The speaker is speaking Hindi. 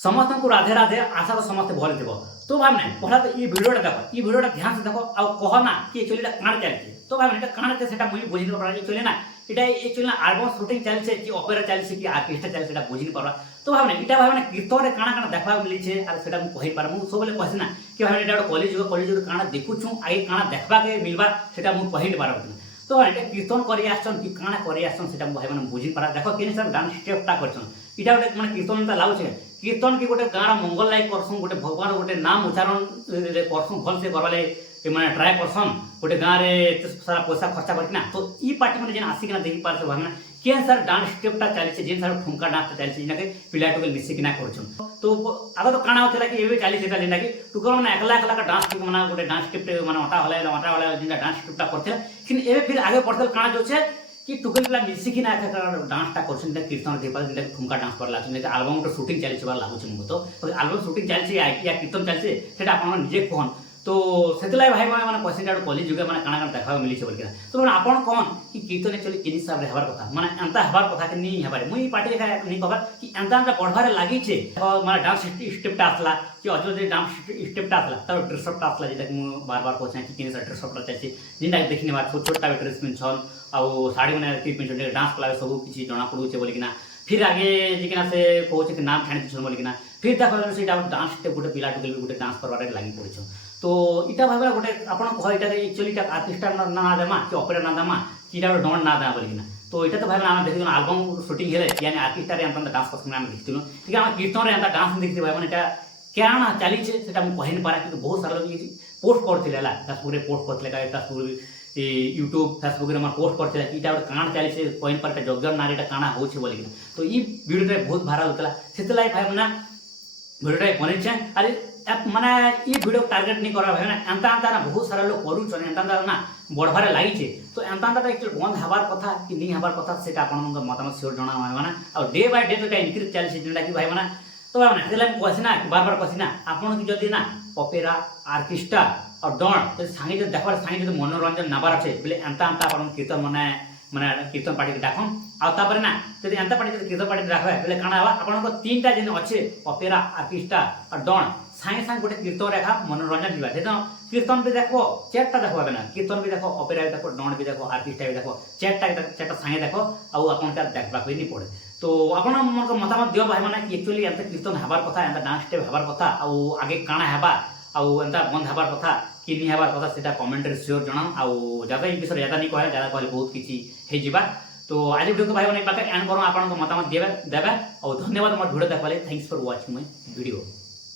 समस्त को राधे राधे आशा तो समस्त भल थी तो भाई मैंने पहला तो ये वीडियोटा देख ये वीडियोटा ध्यान से देखो आ कह ना कि एक्चुअली काण चलती तो भाई मैंने काण से मुझे बुझी नहीं पारा एक्चुअली ना এটা एक्चुअली ना आल्बम শুটিং চলছে কি অপেরা চলছে কি আর্টিস্ট চলছে সেটা বুঝি পারবা তো ভাই এটা ভাই মানে কীর্তনে কাଣା কাଣା দেখা মিলিছে আর সেটা মু কহি পার মু সবলে কইছি না কি ভাই এটা কলেজ কাଣା দেখুছু আগে কাଣା দেখবা কে মিলবা সেটা মু কহি পারব তো ভাই এটা কীর্তন করি আসছন কি কাଣା করি আসছন সেটা ভাই মানে বুঝি পারা দেখো কেন সব ডান্স স্টেপটা করছন এটা গোটে মানে কীর্তনটা লাগুছে কীর্তন কি গোটে গাঁর মঙ্গল লাগ করছন গোটে ভগবান গোটে নাম উচ্চারণ করছন ভলসে করবালে मैंने ट्राए करसन गोटे गाँव में सारा पैसा खर्चा करना तो ये पार्टी मैंने जेन आसिक देखी पारे भाई के सर डांस स्टेपटा चली जेन सर ठुमका डांसटा चलती जेना पिला टुके मिसिकिना कर तो आगे तो काना होता कि ये चली जेना कि टुकल मैंने एकला एकला का डांस मैंने गोटे डांस स्टेप मैंने अटा वाला जेन डांस स्टेपटा करते लेकिन एवं फिर आगे पढ़ते काना जो कि टुकल पिला मिसिकिना डांसटा कर कीर्तन दे ठुमका डांस कर लगे आलबम गोटे सुटिंग चली लगुच मुझे तो आलबम सुटिंग चलती या कीर्तन चलती से आप निजे कहन तो से भाई मैंने क्वेश्चन टा कली जुगे मैंने काना काना देखा मिली बोल तो मैंने आपन कहन कि कीर्तन एक्चुअली किन हिसाब से हबार कथा मैंने एंता हबार कथा कि नहीं हबार मुई पार्टी नहीं कहबार कि एंता एंता पढ़बार लगी मैंने डांस स्टेपटा आसला कि अजय डांस स्टेपटा आसला तब ड्रेसअपटा आसला जेटा कि मुझे बार बार कहूँ कि किन ड्रेसअपटा चलती जिनटा देखने बार छोट छोटा ड्रेस पिंधन आउ साड़ी मैंने पिंधन डांस कला सब किसी जना पड़ूचे बोलिकिना फिर आगे जिकिना से कहूँ कि नाम छाणी पिछन बोलिकिना फिर देखा से डांस स्टेप गोटे पिला टुके गोटे डांस करवार लगी पड़छ तो इटा भाई गोटे आप कह एक्चुअली आर्टिस्ट ना देमा कि अपेरा ना देमा कि डन ना देमा बोलिकिना तो यहाँ तो भाई मैंने देखी आलबम सुटिंग है यानी आर्टिस्ट डांस कर देखी ठीक है कीर्तन एंता डांस देखी भाई मैंने क्या चली से कही नहीं पारा कि बहुत सारा लोग पोस्ट करते फेसबुक पोस्ट करते फेसबुक यूट्यूब फेसबुक में पोस्ट करते इटा गोटे काण चली से कही पारे यज्ञ नारी काण हो बोलिकिना तो ये वीडियो बहुत भाइराल होता से भाई मैंने वीडियो बनईचे अरे माने ये वीडियो टार्गेट नहीं करा भाई एंता एंता ना बहुत सारा लोग करूँ एंता ना बढ़बार लगी तो एंता एंता एक्चुअली बंद हबार कथा कि नहीं हबार कथा से मतामत सियोर जना मैंने और डे बाय डे तो इनक्रिज चलती जेनटा कि भाई मैंने तो मैंने कहसी ना बार बार कहसी ना आपन की जदि ना अपेरा आर्केस्ट्रा और डन तो सांगे जो देखबार सांगे जो मनोरंजन नबार अच्छे बोले एंता एंता आप कीर्तन मैंने कीर्तन पार्टी डाकम आउे ना जब एंता पार्टी कीर्तन पार्टी डाकबे बोले काना आप तीन टा जिन अच्छे अपेरा आर्केस्ट्रा और डन सागे सागे गोटे कीर्तन रेखा मनोरंजन दिवा से कीर्तन भी देखो चेटा देखो ना कीर्तन भी देखो अपेरा भी देखो डन भी देखो आर्केस्ट्रा भी देखो चेटा सागे देखो आप देखा नहीं पड़े तो आप मतामत दियो भाई मैंने एक्चुअली एंता कीर्तन हबार कथा एंता डांस स्टेप हबार कथा आगे काଣା हेबा एंता बंद हबार कथा कि नहीं हबार कथा से कमेंट सियोर जनाओ आउ ज्यादा ये विषय ज्यादा नहीं कहे ज्यादा कहले बहुत किसी हो तो आज वीडियो को भाई मैंने पाखे एंड करूँ आप मतामत देवे और धन्यवाद मोर वीडियो देखा thanks for watching my video.